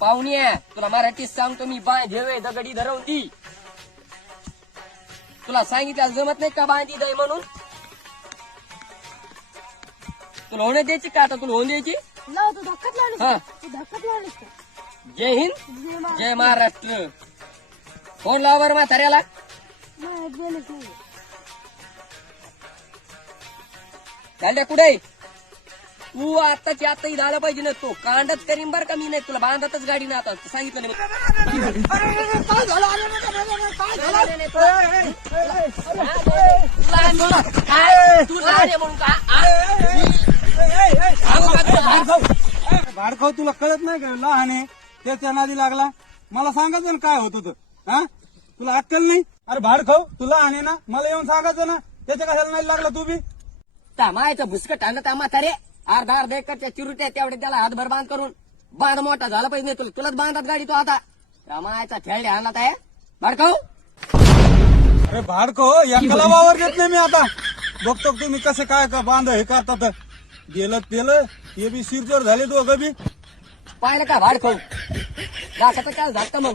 पाहुणे तुला मराठीत सांगतो मी बांधे दगडी धरवून दी. तुला सांगितलं जमत नाही का बांधी दय म्हणून. तुला होणे द्यायची का आता तुला होऊन द्यायची. लाव तू धक्काच लावलीस हा. का? तू धक्काच लावलीस का? जय हिंद जय महाराज. जय महाराष्ट्र. फोन लावर म्हाताऱ्याला. नाही, गेलेच नाही. चालल्या कुठे तू आताची आता झालं पाहिजे ना. तो कांडच करीन बर का मी. नाही तुला बांधतच गाडी ना आता सांगितलं नाही. काय झालं? अरे बाबा, काय झालं? तू लहान आहे म्हणून का. भाडखाऊ तुला कळत नाही का लहान आहे त्याच्या नादी लागला. मला सांगायचं ना काय होत होतं. हा तुला अक्कल नाही. अरे भाडखाऊ तू लहान आहे ना मला येऊन सांगायचं ना. त्याच्या कशाला नाही लागला तू बी. मायाचं भुसकट आणलं त्या म्हातारे अर्धा एकरच्या चिरुट्या तेवढे त्याला हातभर बांध करून बांध मोठा झाला पाहिजे. नाही तुलाच बांधतात गाडी तो आता. त्या मायाचा खेळडे आणला आहे भडकाऊ. अरे भाडखाऊ एकाला वावर देत नाही मी आता. बघतो तुम्ही कसे काय का बांध हे करतात. गेलं तेलं हे बी सिरजोर झाले दोघं बी. पाहिलं का भाडखाऊ दाखवतं काय झालं मग.